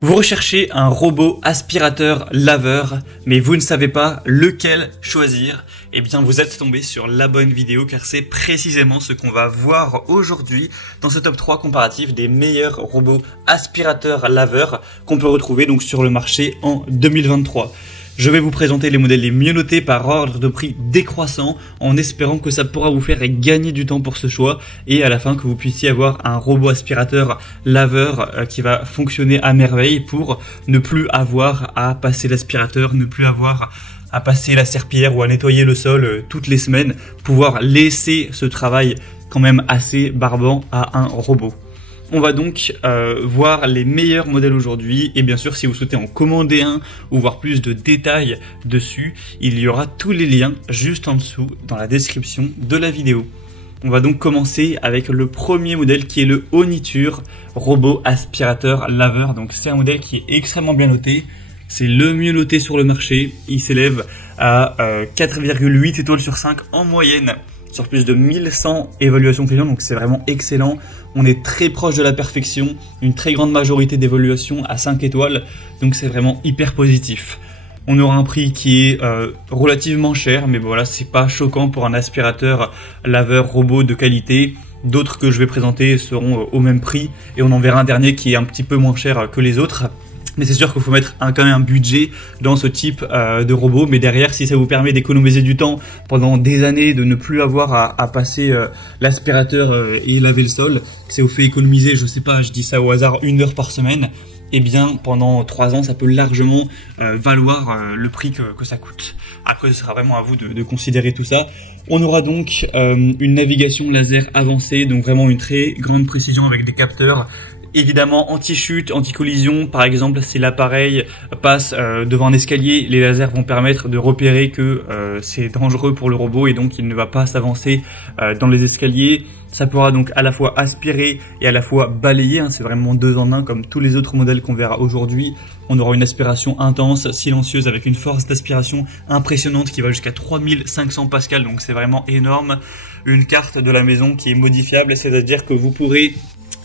Vous recherchez un robot aspirateur laveur, mais vous ne savez pas lequel choisir. Eh bien, vous êtes tombé sur la bonne vidéo car c'est précisément ce qu'on va voir aujourd'hui dans ce top 3 comparatif des meilleurs robots aspirateurs laveurs qu'on peut retrouver donc sur le marché en 2023. Je vais vous présenter les modèles les mieux notés par ordre de prix décroissant en espérant que ça pourra vous faire gagner du temps pour ce choix et à la fin que vous puissiez avoir un robot aspirateur laveur qui va fonctionner à merveille pour ne plus avoir à passer l'aspirateur, ne plus avoir à passer la serpillière ou à nettoyer le sol toutes les semaines, pouvoir laisser ce travail quand même assez barbant à un robot. On va donc voir les meilleurs modèles aujourd'hui et bien sûr si vous souhaitez en commander un ou voir plus de détails dessus, il y aura tous les liens juste en dessous dans la description de la vidéo. On va donc commencer avec le premier modèle qui est le Oniture robot aspirateur laveur. Donc c'est un modèle qui est extrêmement bien noté, c'est le mieux noté sur le marché, il s'élève à 4,8 étoiles sur 5 en moyenne sur plus de 1100 évaluations clients, donc c'est vraiment excellent. On est très proche de la perfection, une très grande majorité d'évaluations à 5 étoiles, donc c'est vraiment hyper positif. On aura un prix qui est relativement cher, mais voilà, c'est pas choquant pour un aspirateur laveur robot de qualité. D'autres que je vais présenter seront au même prix, et on en verra un dernier qui est un petit peu moins cher que les autres. Mais c'est sûr qu'il faut mettre quand même un budget dans ce type de robot. Mais derrière, si ça vous permet d'économiser du temps pendant des années, de ne plus avoir à passer l'aspirateur et laver le sol, que ça vous fait économiser, je sais pas, je dis ça au hasard, 1 heure par semaine, eh bien pendant 3 ans, ça peut largement valoir le prix que ça coûte. Après, ce sera vraiment à vous de considérer tout ça. On aura donc une navigation laser avancée, donc vraiment une très grande précision avec des capteurs. Évidemment anti-chute, anti-collision, par exemple si l'appareil passe devant un escalier, les lasers vont permettre de repérer que c'est dangereux pour le robot et donc il ne va pas s'avancer dans les escaliers. Ça pourra donc à la fois aspirer et à la fois balayer, hein, c'est vraiment 2 en 1 comme tous les autres modèles qu'on verra aujourd'hui. On aura une aspiration intense, silencieuse avec une force d'aspiration impressionnante qui va jusqu'à 3500 pascal, donc c'est vraiment énorme. Une carte de la maison qui est modifiable, c'est-à-dire que vous pourrez...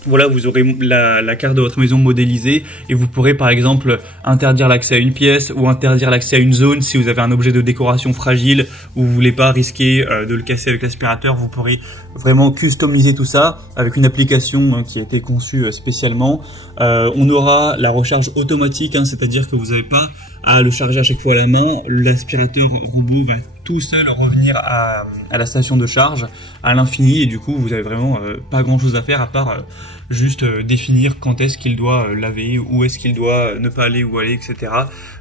Voilà, vous aurez la carte de votre maison modélisée et vous pourrez par exemple interdire l'accès à une pièce ou interdire l'accès à une zone si vous avez un objet de décoration fragile ou vous voulez pas risquer de le casser avec l'aspirateur. Vous pourrez vraiment customiser tout ça avec une application qui a été conçue spécialement. On aura la recharge automatique, hein, c'est-à-dire que vous n'avez pas à le charger à chaque fois à la main. L'aspirateur robot va tout seul revenir à la station de charge à l'infini et du coup vous avez vraiment pas grand chose à faire à part juste définir quand est-ce qu'il doit laver, où est-ce qu'il doit ne pas aller, où aller, etc.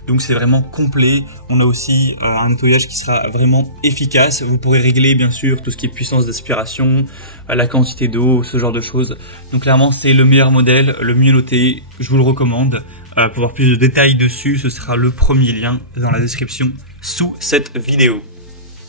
Donc c'est vraiment complet. On a aussi un nettoyage qui sera vraiment efficace. Vous pourrez régler bien sûr tout ce qui est puissance d'aspiration, la quantité d'eau, ce genre de choses. Donc clairement c'est le meilleur modèle, le mieux noté, je vous le recommande. Pour voir plus de détails dessus, ce sera le premier lien dans la description sous cette vidéo.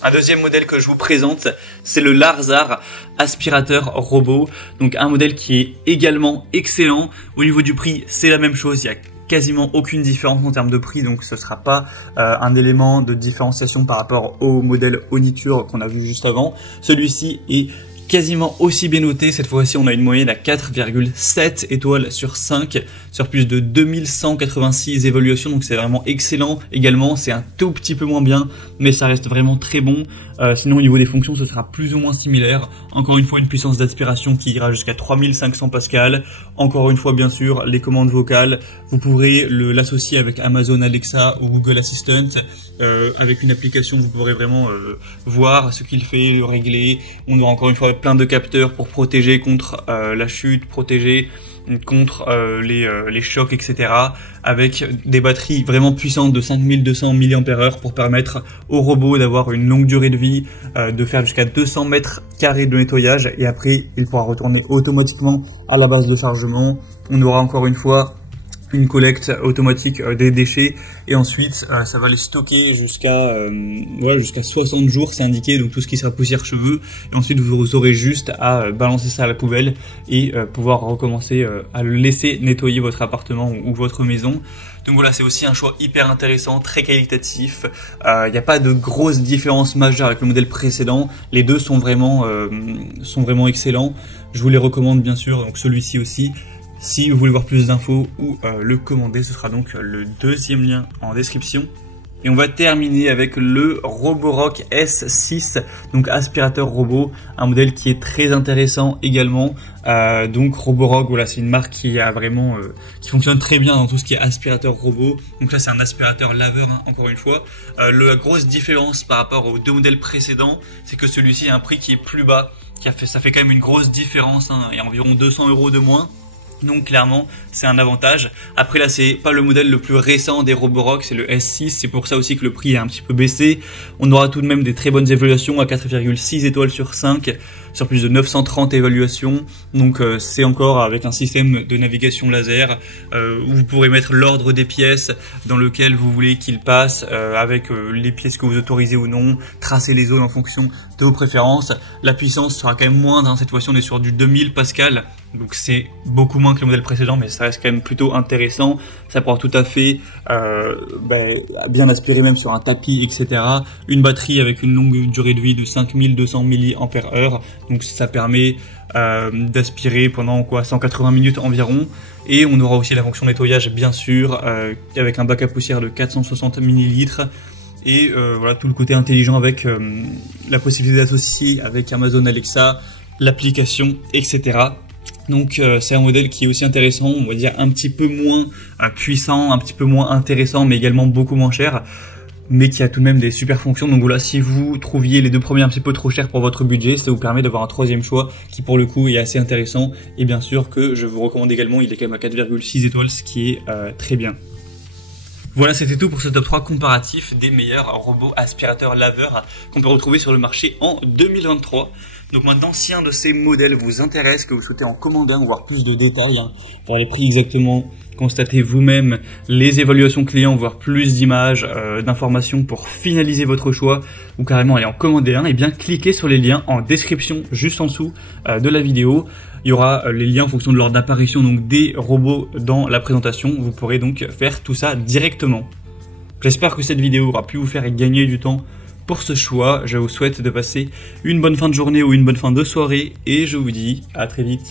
Un deuxième modèle que je vous présente, c'est le Larzar aspirateur robot. Donc un modèle qui est également excellent. Au niveau du prix, c'est la même chose. Il y a quasiment aucune différence en termes de prix, donc ce ne sera pas un élément de différenciation par rapport au modèle Oniture qu'on a vu juste avant. Celui-ci est quasiment aussi bien noté, cette fois-ci on a une moyenne à 4,7 étoiles sur 5 sur plus de 2186 évaluations, donc c'est vraiment excellent. Également c'est un tout petit peu moins bien mais ça reste vraiment très bon. Sinon au niveau des fonctions ce sera plus ou moins similaire. Encore une fois une puissance d'aspiration qui ira jusqu'à 3500 pascal. Encore une fois bien sûr les commandes vocales, vous pourrez l'associer avec Amazon Alexa ou Google Assistant. Avec une application vous pourrez vraiment voir ce qu'il fait, le régler. On aura encore une fois plein de capteurs pour protéger contre la chute, protéger contre les chocs, etc. Avec des batteries vraiment puissantes de 5200 mAh pour permettre au robot d'avoir une longue durée de vie, de faire jusqu'à 200 mètres carrés de nettoyage et après il pourra retourner automatiquement à la base de chargement. On aura encore une fois une collecte automatique des déchets et ensuite ça va les stocker jusqu'à 60 jours, c'est indiqué, donc tout ce qui sera poussière, cheveux, et ensuite vous aurez juste à balancer ça à la poubelle et pouvoir recommencer à le laisser nettoyer votre appartement ou votre maison. Donc voilà, c'est aussi un choix hyper intéressant, très qualitatif. Il n'y a pas de grosse différence majeure avec le modèle précédent. Les deux sont vraiment excellents. Je vous les recommande bien sûr, donc celui-ci aussi. Si vous voulez voir plus d'infos ou le commander, ce sera donc le deuxième lien en description. Et on va terminer avec le Roborock S6, donc aspirateur robot, un modèle qui est très intéressant également. Donc Roborock, voilà, c'est une marque qui a vraiment, qui fonctionne très bien dans tout ce qui est aspirateur robot. Donc là, c'est un aspirateur laveur, hein, encore une fois. La grosse différence par rapport aux deux modèles précédents, c'est que celui-ci a un prix qui est plus bas, ça fait quand même une grosse différence, hein, et environ 200 € de moins. Donc clairement c'est un avantage. Après là c'est pas le modèle le plus récent des Roborock, c'est le S6, c'est pour ça aussi que le prix est un petit peu baissé. On aura tout de même des très bonnes évaluations à 4,6 étoiles sur 5 sur plus de 930 évaluations. Donc c'est encore avec un système de navigation laser où vous pourrez mettre l'ordre des pièces dans lequel vous voulez qu'il passe avec les pièces que vous autorisez ou non, tracer les zones en fonction de vos préférences. La puissance sera quand même moindre, hein. Cette fois-ci on est sur du 2000 Pascal, donc c'est beaucoup moins que le modèle précédent, mais ça reste quand même plutôt intéressant. Ça pourra tout à fait bien aspirer même sur un tapis, etc. Une batterie avec une longue durée de vie de 5200 mAh, donc ça permet d'aspirer pendant 180 minutes environ. Et on aura aussi la fonction nettoyage bien sûr, avec un bac à poussière de 460 ml. Et voilà, tout le côté intelligent avec la possibilité d'associer avec Amazon Alexa, l'application, etc. Donc c'est un modèle qui est aussi intéressant, on va dire un petit peu moins puissant, un petit peu moins intéressant, mais également beaucoup moins cher, mais qui a tout de même des super fonctions. Donc voilà, si vous trouviez les deux premiers un petit peu trop chers pour votre budget, ça vous permet d'avoir un troisième choix qui pour le coup est assez intéressant. Et bien sûr que je vous recommande également, il est quand même à 4,6 étoiles, ce qui est très bien. Voilà, c'était tout pour ce top 3 comparatif des meilleurs robots aspirateurs laveurs qu'on peut retrouver sur le marché en 2023. Donc maintenant, si un de ces modèles vous intéresse, que vous souhaitez en commander un ou voir plus de détails, hein, voir les prix exactement, constater vous-même les évaluations clients, voir plus d'images, d'informations pour finaliser votre choix ou carrément aller en commander un, et bien cliquez sur les liens en description juste en dessous de la vidéo. Il y aura les liens en fonction de l'ordre d'apparition donc des robots dans la présentation. Vous pourrez donc faire tout ça directement. J'espère que cette vidéo aura pu vous faire gagner du temps pour ce choix. Je vous souhaite de passer une bonne fin de journée ou une bonne fin de soirée et je vous dis à très vite.